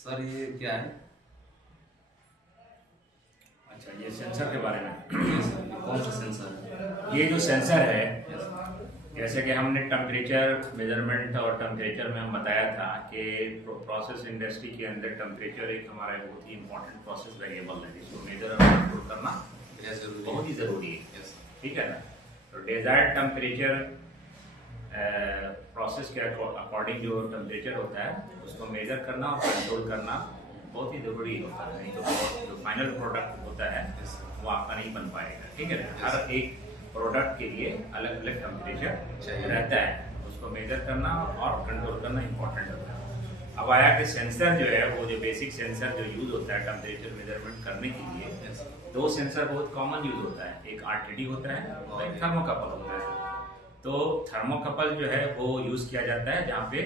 Sir ये क्या है? अच्छा, ये सेंसर के बारे में। ये सर ये कौन सा सेंसर है? ये जो सेंसर है, यस सर। जैसे कि हमने टेम्परेचर मेजरमेंट और टेम्परेचर में हम बताया था कि प्रोसेस इंडस्ट्री के अंदर टेम्परेचर एक हमारा बहुत ही इंपॉर्टेंट प्रोसेस वेरिएबल है जिसको मेजर और कंट्रोल करना यस जरूरी बहुत ही ज़रूरी है। Yes sir. ठीक है ना। तो डिजायर्ड टेम्परेचर प्रोसेस के अकॉर्डिंग जो टेम्परेचर होता है उसको मेजर करना और कंट्रोल करना बहुत ही ज़रूरी होता है, नहीं तो जो फाइनल प्रोडक्ट होता है यस सर। वो आपका नहीं बन पाएगा। ठीक है ना। हर एक प्रोडक्ट के लिए अलग अलग टेम्परेचर चाहिए रहता है, उसको मेजर करना और कंट्रोल करना इंपॉर्टेंट होता है। अब आया कि सेंसर जो है वो जो बेसिक सेंसर जो यूज होता है टेम्परेचर मेजरमेंट करने के लिए, यस सर। दो सेंसर बहुत कॉमन यूज होता है, एक आरटीडी होता है और एक थर्मोकपल होता है। तो थर्मोकपल जो है वो यूज किया जाता है जहाँ पे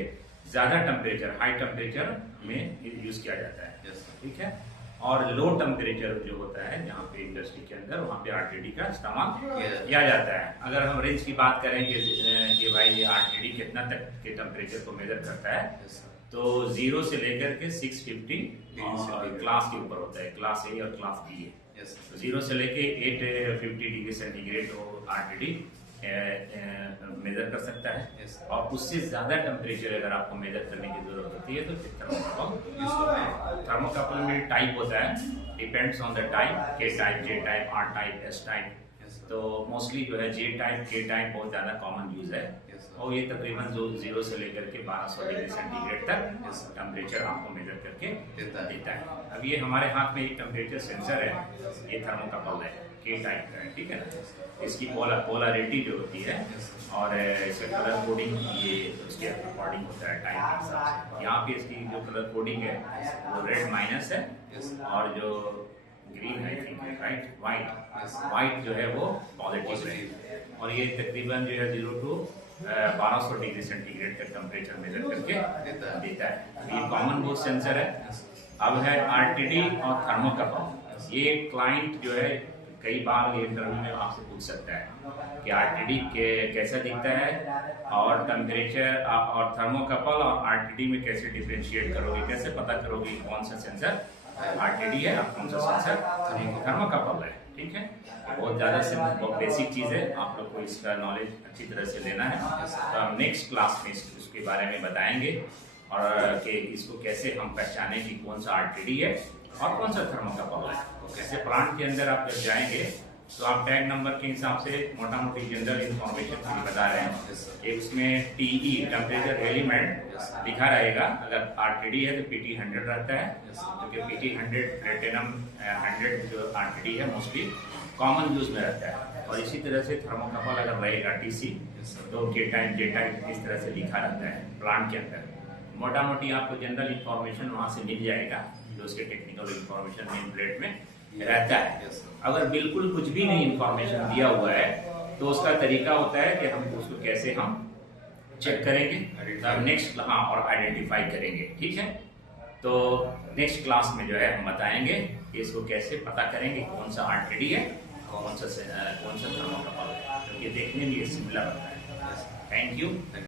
ज्यादा टेम्परेचर हाई टेम्परेचर में यूज किया जाता है। Yes sir. ठीक है। और लो टेम्परेचर जो होता है जहाँ पे इंडस्ट्री के अंदर वहाँ पे आरटीडी का इस्तेमाल किया जाता है। अगर हम रेंज की बात करें कि भाई ये आरटीडी कितना तक के टेम्परेचर को मेजर करता है, यस सर। तो 0 से लेकर के 650 और क्लास के ऊपर होता है, क्लास ए और क्लास बी है। Yes sir. तो 0 से लेके 850 डिग्री सेंटीग्रेड तो आरटीडी मेजर कर सकता है। Yes sir. और उससे ज्यादा टेम्परेचर अगर आपको मेजर करने की जरूरत होती है तो फिर थर्मोकपल यूज हाँ। करते हैं। थर्मोकपल में टाइप होता है, depends on the type, K type, J type, R type, S type. Yes sir. तो मोस्टली जो है जे टाइप, के टाइप बहुत ज्यादा कॉमन यूज है यस सर। और ये तकरीबन जो 0 से लेकर के 1200 डिग्री सेंटीग्रेड तक यस सर। टेम्परेचर आपको मेजर करके देता है। अब ये हमारे हाथ में एक टेम्परेचर सेंसर है, ये थर्मोकपल है, के टाइप का है। ठीक है ना। इसकी पोलरिटी जो होती है यस सर। और इसका कलर कोडिंग ये उसके अकॉर्डिंग होता है टाइम के हिसाब से। यहाँ पे इसकी जो कलर कोडिंग है वो रेड माइनस है यस सर। और जो ग्रीन है राइट वाइट यस। वाइट जो है वो पॉजिटिव है। और ये तकरीबन जो है 0 to 1200 डिग्री सेंटीग्रेड तक टेम्परेचर मेजर करके देता है। ये कॉमन बोर्ड सेंसर है। Yes sir. अब है आरटीडी और थर्मोकपल। ये क्लाइंट जो है कई बार ये इंटरव्यू में आपसे पूछ सकता है कि आरटीडी के कैसा दिखता है और टेम्परेचर और थर्मोकपल और आरटीडी में कैसे डिफरेंशिएट करोगे, कैसे पता करोगे कौन सा सेंसर आरटीडी है और कौन सा सेंसर थर्मोकपल है। ठीक है। बहुत ज़्यादा से बहुत बेसिक चीज़ है, आप लोग को इसका नॉलेज अच्छी तरह से लेना है। तो हम नेक्स्ट क्लास में उसके बारे में बताएंगे और कि इसको कैसे हम पहचाने कि कौन सा आरटीडी है और कौन सा थर्मोकपल है। जैसे प्लांट के अंदर आप जब जाएंगे तो आप टैग नंबर के हिसाब से मोटा मोटी जनरल इंफॉर्मेशन बता रहे हैं। एक उसमें टीई टेम्परेचर एलिमेंट लिखा रहेगा, अगर आरटीडी है तो पीटी 100 रहता है, क्योंकि पीटी 100 प्लेटिनम 100 जो आरटीडी है मोस्टली कॉमन यूज में रहता है। और इसी तरह से थर्मोकपल अगर रहेगा टीसी तो के टाइप जे टाइप इस तरह से लिखा रहता है प्लांट के अंदर। मोटा मोटी आपको जनरल इंफॉर्मेशन वहाँ से मिल जाएगा जो उसके टेक्निकल इंफॉर्मेशन नेम प्लेट में रहता है। अगर बिल्कुल कुछ भी नहीं इंफॉर्मेशन दिया हुआ है तो उसका तरीका होता है कि हम उसको कैसे हम चेक करेंगे नेक्स्ट और आइडेंटिफाई करेंगे। ठीक है। तो नेक्स्ट क्लास में जो है हम बताएंगे कि इसको कैसे पता करेंगे कौन सा आरटीडी है कौन सा थर्मोकपल है, क्योंकि देखने में ये सिमिलर होता है। Thank you.